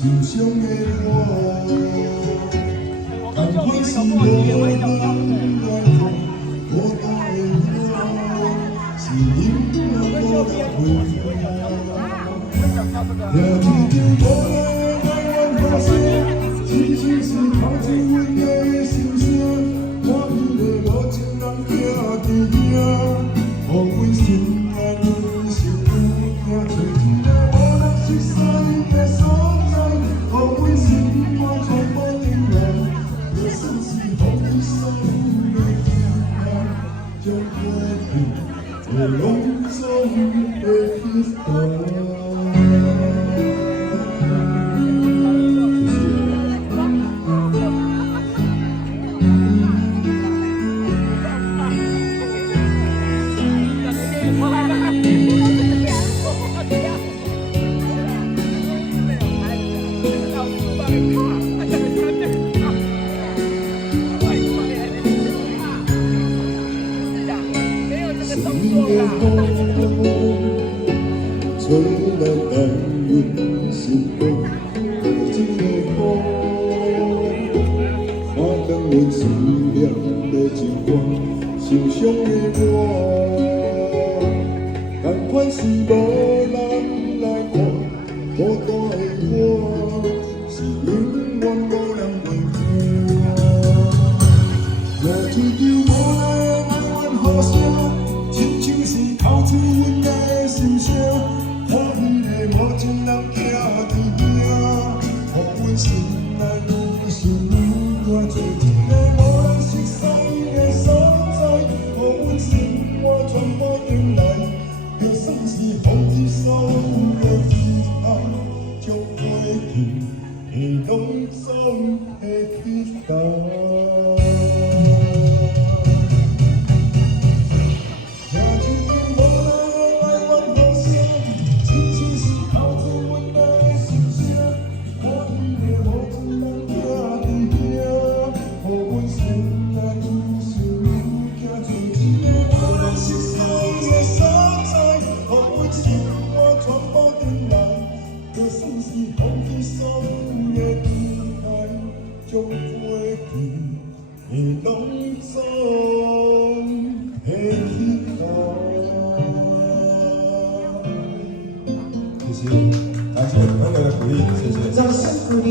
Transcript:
心上的我，但愿是无人来看，孤单的我，是因我无力回答。也一定无奈爱阮何声，亲像是靠近阮的心声，我迄个无情人徛伫遐，予阮心爱忍受愈惊，找一个无人识识的所在，予阮心肝全部定来，就算是风雨所有的期待，将过去的拢总会记得。吹来淡阮心中无情的风，看当阮思念的一关，心上的我，但款是无人来看，孤单的我，是永远无人陪伴。若一场无奈的爱怨互相，亲像是扣出阮的心声。我迄个无情人徛伫遐，予阮心内愈想愈大，找一个无人识识的所在，予阮心肝全部定来。就算是风雨所有的期待，将过去的拢总会记得。将过去的拢总会记得。谢谢，感谢朋友的鼓励，谢谢。掌声鼓励。